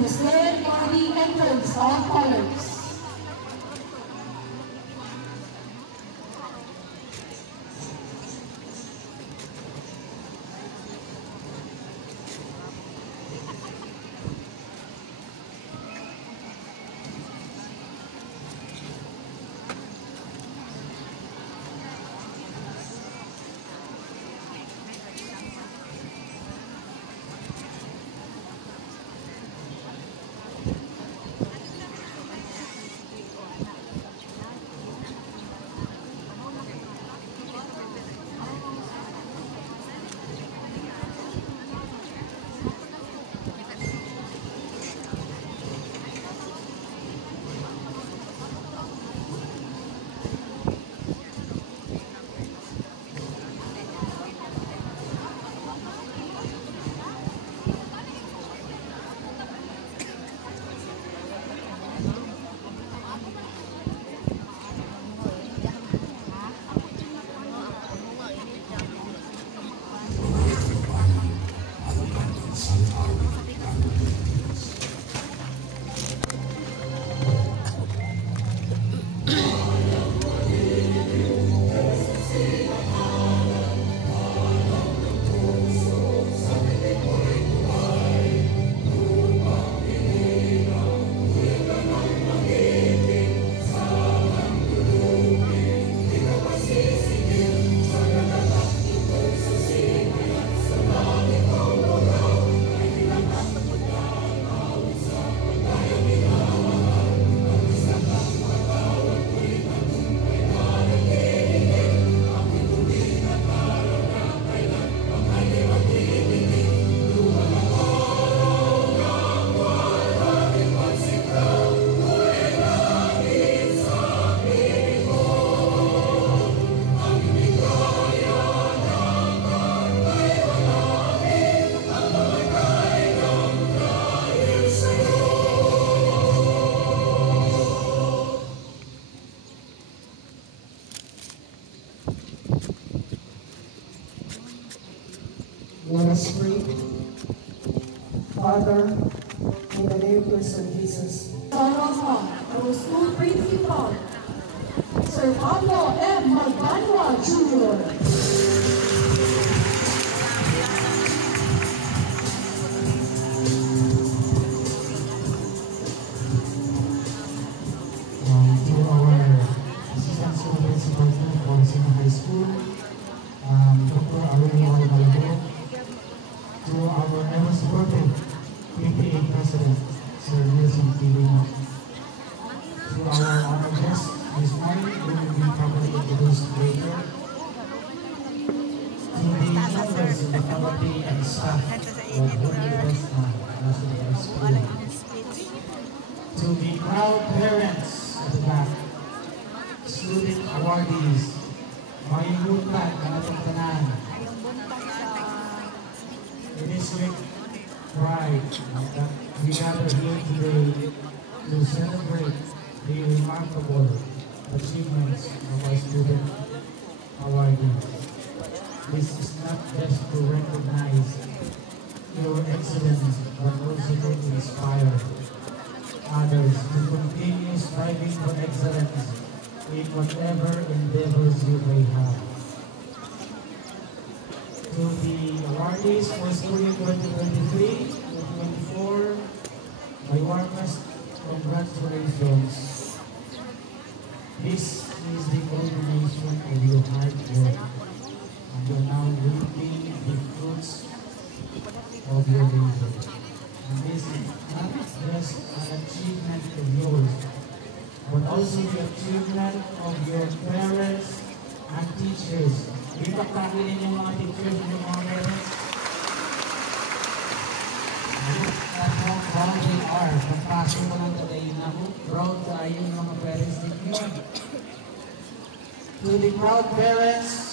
to stand for the entrance of colors. Let us pray. Father, in the name of your Son Jesus. Son of God, our school principal, Sir Pablo M. Magbanwa Jr. To our assistant school principal for Sino High School, Dr. Aurelio Alvarado, to our ever supportive PTA President, Sir Wilson Pilino, to our honored guest this morning, who will be properly introduced later, to the members of the faculty and staff of Holy Vesna National School, to the proud parents at the back, student awardees, mayong buntag na ating tanan. It is with pride that we gather here today to celebrate the remarkable achievements of our student awardees. This is not just to recognize your excellence, but also to inspire others to continue striving for excellence in whatever endeavors you may have. To the awardees for school year 2023-2024, my warmest congratulations. This is the culmination of your hard work, and you're now reaping the fruits of your labor. And this is not just an achievement of yours, but also the achievement of your parents and teachers. Di ba kagilin yung mga teachers and yung mga parents? Look at how proud they are. Kapasok mo lang tagayin ako. Proud tayo yung mga parents ninyo. To the proud parents